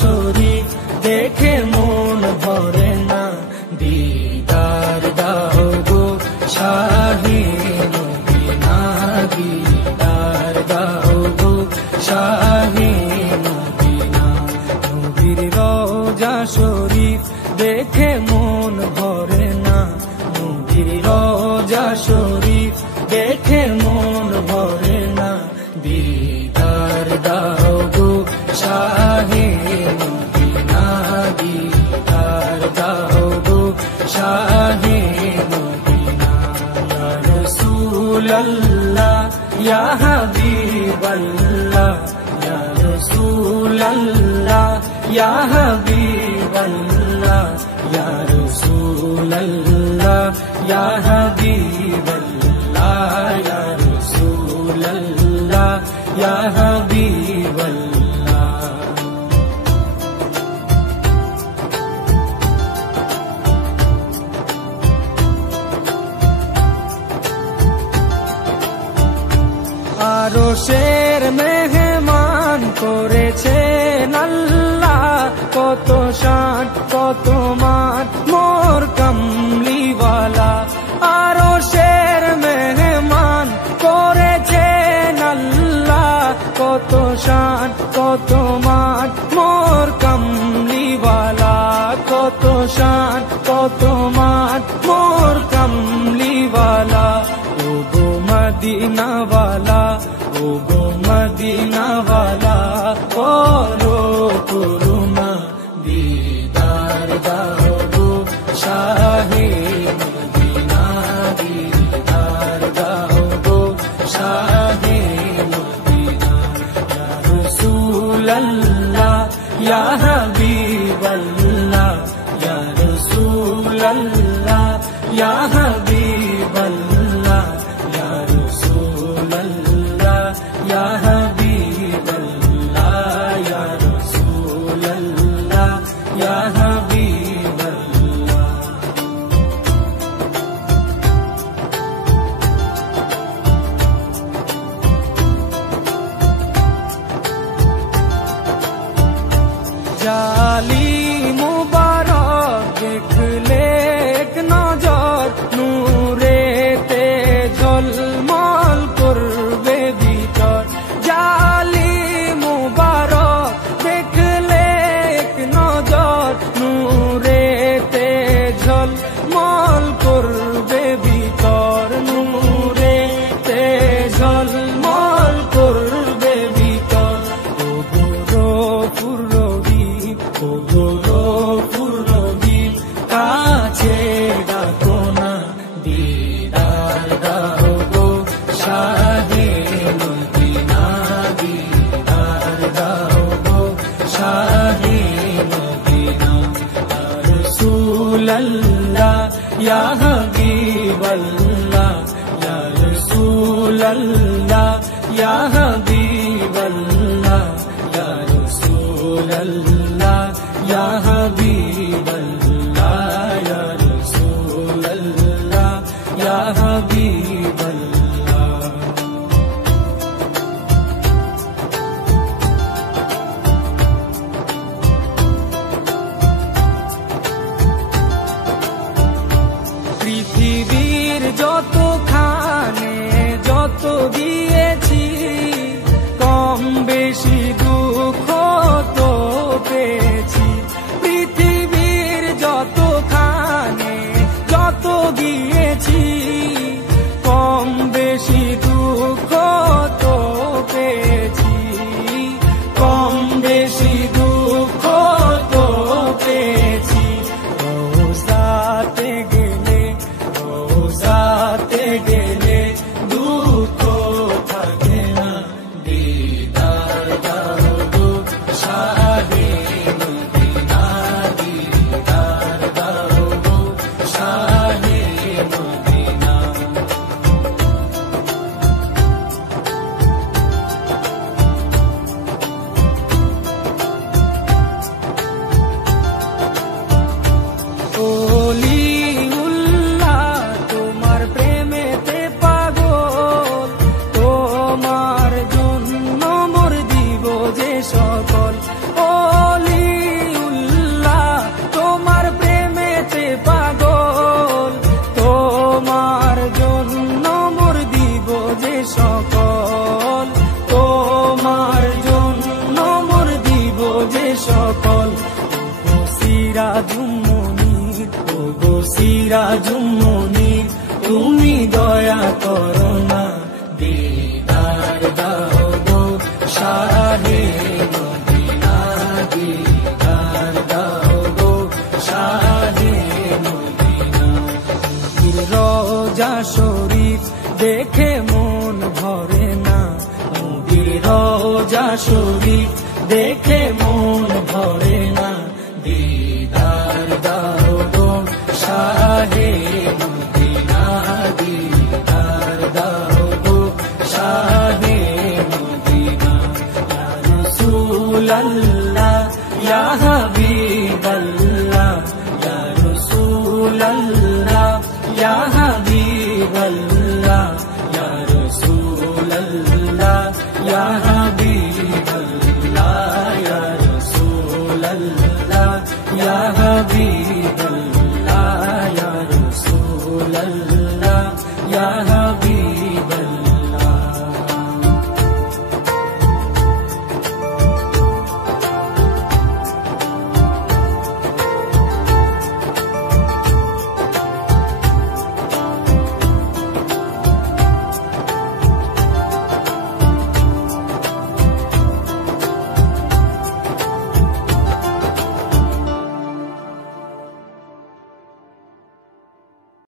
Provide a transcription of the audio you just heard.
শরীফ দেখে মন ভরে না, দিদার দাও গো শাহে মদিনা, দিদার দাও গো শাহে মদিনা। নবীর রওজা শরীফ দেখে মন ভরে না, নবীর রওজা শরীফ দেখে মন ভরে না, দিদার দাও গো শাহে মদিনা, দিদার দাও গো শাহে মদিনা। ইয়া রাসূলাল্লাহ ইয়া হাবিবাল্লাহ, ইয়া রাসূলাল্লাহ ইয়া হাবিবাল্লাহ, ইয়া রাসূলাল্লাহ ইয়া হাবিবাল্লাহ, ইয়া রাসূলাল্লাহ ইয়া হাবিবাল্লাহ। আরশের মেহমান করেছেন আল্লাহ, কত শান কত মান মোর কামলিওয়ালা। আরশের মেহমান করেছেন আল্লাহ, কত শান কত মান মোর কামলিওয়ালা, কত শান কত মান মোর কামলিওয়ালা। ও গো মদিনাওয়ালা, ও গো মদিনাওয়ালা, করো করুণা, দিদার দাও গো শাহে মদিনা, দিদার দাও গো শাহে মদিনা। ইয়া রাসূলাল্লাহ ইয়া হাবিবাল্লাহ, ইয়া রাসূলাল্লাহ ইয়া হাবিবাল্লাহ, ইয়া রাসূলাল্লাহ ইয়া হাবিবাল্লাহ, ইয়া রাসূলাল্লাহ ইয়া হাবিবাল্লাহ। জালি মুবারক দেখলে এক নজর, নূরেতে ঝলমল করবে ভিতর। জালি মুবারক দেখলে এক নজর, নূরেতে ঝলমল করবে ভিতর, নূরেতে ঝলমল করবে ভিতর। ও গো রহিম, ও গো রহিম, কাছে ডাকো না, দিদার দাও গো শাহে মদিনা, দিদার দাও গো শাহে মদিনা। ইয়া রাসূলাল্লাহ ইয়া হাবিবাল্লাহ, ইয়া রাসূলাল্লাহ ইয়া হাবিবাল্লাহ, ইয়া রাসূলাল্লাহ ইয়া হাবিবাল্লাহ, ইয়া রাসূলাল্লাহ ইয়া হাবিবাল্লাহ। পৃথিবীর যতখানে যত দিয়েছি, কম বেশি দুঃখ তো পেয়েছি। পৃথিবীর যতখানে যত দিয়েছি, কম বেশি দুঃখ তো পেয়েছি, কম বেশি দুঃখ তো পেয়েছি। রওজাতে গেলে, রওজাতে গেলে দুঃখ থাকে না, দিদার দাও গো শাহে মদিনা, দিদার দাও গো শাহে মদিনা। সকল ওলি সকল ওগো সিরাজুম মুনির, ওগো সিরাজুম মুনির, তুমি দয়া করো না, দিদার দাও গো শাহে মদিনা, দিদার দাও গো শাহে মদিনা। রোজা শরীফ দেখে মন ভরে না, নবীর রোজা শরীফ দেখে মন ভরে না, দিদার দাও গো শাহে মদিনা, দিদার দাও গো শাহে মদিনা। ইয়া রাসূলাল্লাহ ইয়া হাবিব